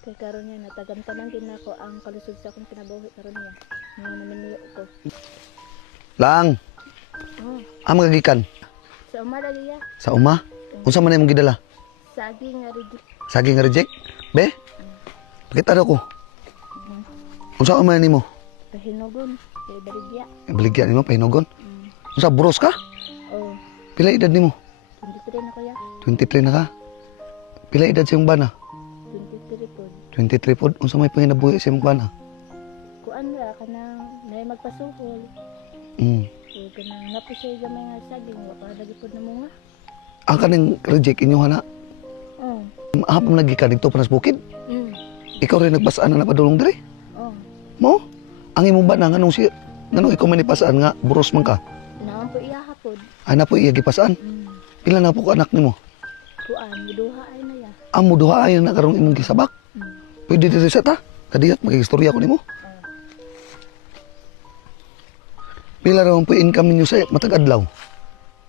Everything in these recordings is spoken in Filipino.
Kay karon niya natagamtaman gid nako ang kalisod sa akong kinabuhi karon niya. Nga naminyo ko. Lang, Oh, magagikan sa uma lagi ya. sa uma. Unsa man imong gidala? Sagi nga reject. Saging nga reject? Be? Pakita daw ko. Unsa man nimo? Pahinugon. Kay baligya. Baligya nimo pahinugon. Unsa buros ka? Oh, Pila edad nimo? 23 na ko ya. 23 na ka. Pila edad sa imong bana? 23 po. 23 pod. Unsa may panginabuhi sa imong bana? Kuan ra kanang nay magpasuhol. So kanang napo siya gamay nga saging wa pa lagi pod na mga. Ang kaning reject inyo hana. Oh. Hapon lagi ka dito panas bukid. Ikaw rin nagbasaan na napadulong dire. Oh. Mo? Ang imong bana nganong si nganong ikaw man ipasaan nga buros man ka? Naam po iya hapon. Ana po iya gipasaan. Pila na po ka anak nimo? Kuan duha ay na ya. Amo duha ay na karong imong gisabak. Pwede diri sa ta. Kadiyat magistorya ko nimo. Pila ra man po income ninyo sa matag adlaw?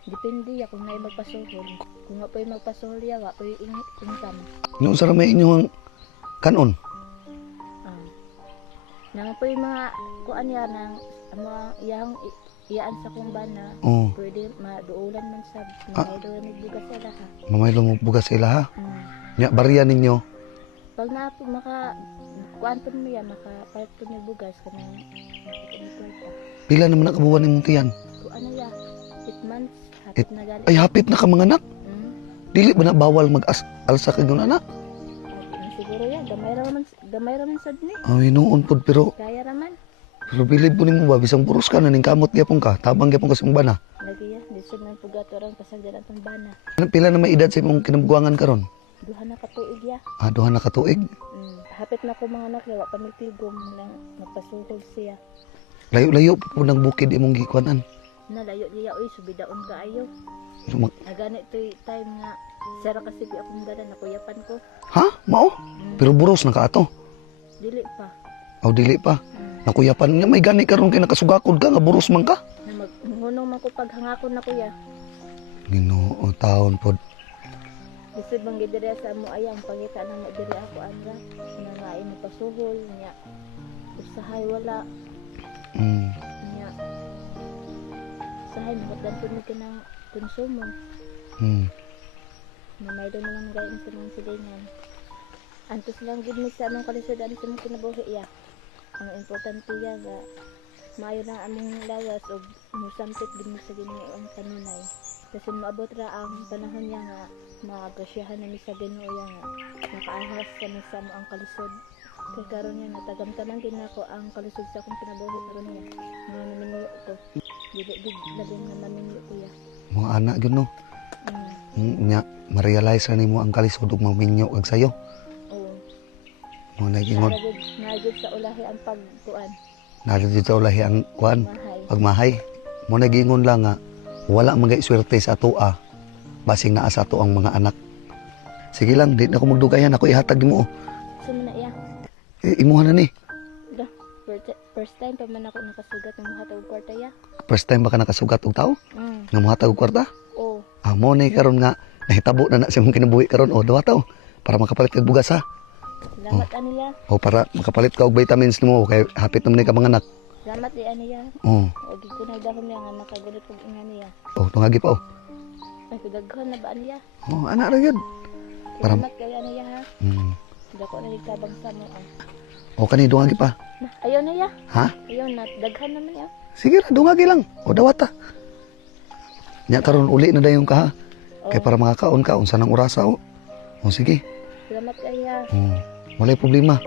Depende ya kung nay magpasuhol. Kung nga po magpasuhol ya wa po income. Ano sa may inyong kanon? Nang po yung mga kuan ya nang mga iyang iyaan sa kumbana. Oh, Pwede maduulan man sa mga doon nagbugas sa laha. mamay lumubugas sila ha. Nya bariya ninyo. Pag na po maka kuan po mo ya maka po ni bugas kanang kwarta. Pila naman nakabuwan nimong tiyan? Kuan na ya 8 months hapit na gali. Ay hapit na ka mga anak. Dili ba na bawal mag-alsa kag anak? Siguro ya gamay raman sad ni. Ay noon pod pero Kaya raman. bilib po nimo ba bisang puros ka na ning kamot gyapon ka, tabang gyapon ka sa imong bana. Lagi ya lisod nang pugatoran pasagdan atong bana. Pila na may edad sa imong kinabugangan karon? Duha na ka tuig ya. Duha na ka tuig. Hapit na ko mga anak wa pa magtigom lang magpasuhol siya. Layo-layo po ng bukid imong gikuanan. Nalayo niya oy subidaon ka ayo. Agana ito'y time nga sara kasi di akong dala na kuyapan ko. Ha? Mao? Pero buros na ka ato. Dili pa. Aw dili pa. Nakuyapan niya may gani karon kay nakasugakod ka nga buros man ka. Na maghunong man ko paghangakon na kuya. Ginoo taon pod. Lisod bang gidira sa mo ayang pangita na diri ako andra. Nangain mo pasuhol niya. Usahay wala niya. Usahay mo dan pud ka ng konsumo. Namay do naman gayon sa mga silingan. Antos lang gid mi sa among kalisodan sa mga kinabuhi ya. Ang importante ya nga maayo lang among lawas og musampit gid mi sa Ginoo ang kanunay. Kasi maabot ra ang panahon niya nga maagrasyahan na mi sa Ginoo ya nga nakaahas kami sa ang kalisod. Kay karon niya natagamtaman gid nako ang kalisod sa akong kinabuhi karon niya. Nga naminyo ko. Dili gid labing nga naminyo ko ya. Mga anak gyud no. Nya ma-realize ra nimo ang kalisod ug maminyo kag sayo. Oo. Mo nagingon. Nagid sa ulahi ang pagkuan. Nagid sa ulahi ang kuan. Mahay. Pagmahay. Mo nagingon lang nga wala man gay swerte sa atoa. Basing naa sa ato ang mga anak. Sige lang, di na ako magdugayan, ako ihatag nimo. Sino na iya? Imuha na ni. Da, first time pa man ako nakasugat ng mga tawag kwarta ya. First time ba ka nakasugat og tao? Nga muhatag og kwarta? Oo. Mo ni karon nga nahitabo na sa imong kinabuhi karon o duha taw para makapalit kag bugas ha. Salamat aniya. O para makapalit ka og vitamins nimo kay hapit naman ni ka mga anak. Salamat di aniya. Oh. Og ko na dahom niya nga makagulit og inga niya. Oh, tungagi pa oh. Ay kudaghan na ba aniya? Oh, ana ra gyud. Para- Salamat kay aniya ha. Dako na ikabang sa mo ah. O kani dungagi pa. Na, ayaw na ya. Ha? Ayaw na daghan naman ya. Sige ra dungagi lang. O dawata. Nya karon uli na dayon ka ha. Kay para makakaon ka unsa nang orasa o. O sige. Salamat kay ya. Walay problema.